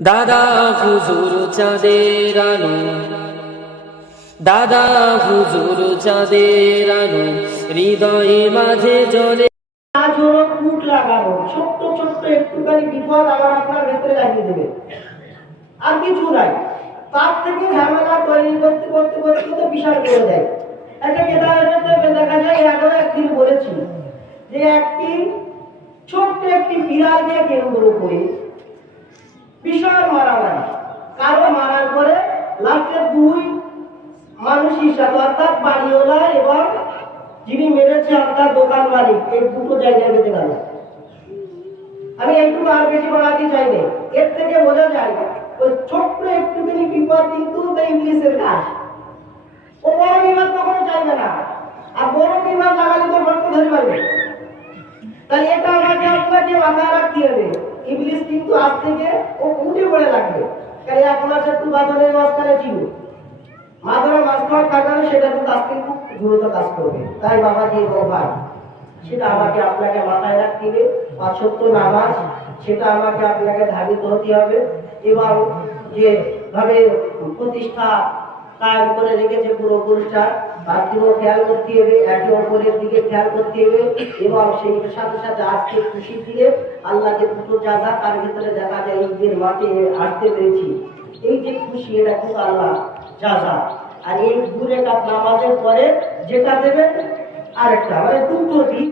দাদা হুজুর চাঁদের আলো। দাদা হুজুর চাঁদের আলো, হৃদয়ে মাঝে কুট লাগানো ছোট্ট ছোট্ট একটুখানি আমার আপনার আর কিছু তার থেকে করতে করতে বিশাল করে একদিন যে একটি ছোট্ট একটি বিড়ালকে কেন্দ্র করে বিশাল মারামারি কারও মারার পরে লাস্টে দুই মানুষ হিসাবে, অর্থাৎ বাড়িওয়ালা এবং যিনি মেরেছে অর্থাৎ দোকান মালিক, এই দুটো জায়গায় বেঁধে গেল আমি এইটুকু আর বেশি বাড়াতে চাই না। এর থেকে বোঝা যায়, ওই ছোট্ট একটুখানি বিপদ কিন্তু ইংলিশের কাজ। ও বড় বিভাগ কখনো চাইবে না। আর বড় বিভাগ লাগালে তো ভর্তি ধরে পারবে তাহলে এটা আমাকে আপনাকে মাথায় রাখতে হবে। ইংলিশ কিন্তু আজ থেকে পড়ে লাগবে। কারণ এখন আছে একটু বাদনের মাঝখানে ছিল। মাদরা মাঝখানে থাকলে সেটা কিন্তু আজকে খুব দ্রুত কাজ করবে। তাই বাবা যে ভাই, সেটা আমাকে আপনাকে মাথায় রাখতে হবে। পাঁচত্ব নামাজ, সেটা আমাকে আপনাকে ধাবিত হতে হবে। এবং যেভাবে প্রতিষ্ঠা কায়েম করে রেখেছে পুরো পুরুষটা তার দিকেও খেয়াল করতে হবে একে অপরের দিকে খেয়াল করতে হবে। এবং সেই সাথে সাথে আজকে খুশি দিয়ে আল্লাহকে জায়গা তার ভিতরে দেখা যায় ঈদের মাঠে আসতে পেরেছি। এই যে খুশি, এটা খুব আল্লাহ যা আর এই দূরে কাপ নামাজের পরে যেটা দেবেন, আরেকটা মানে দুটো দিক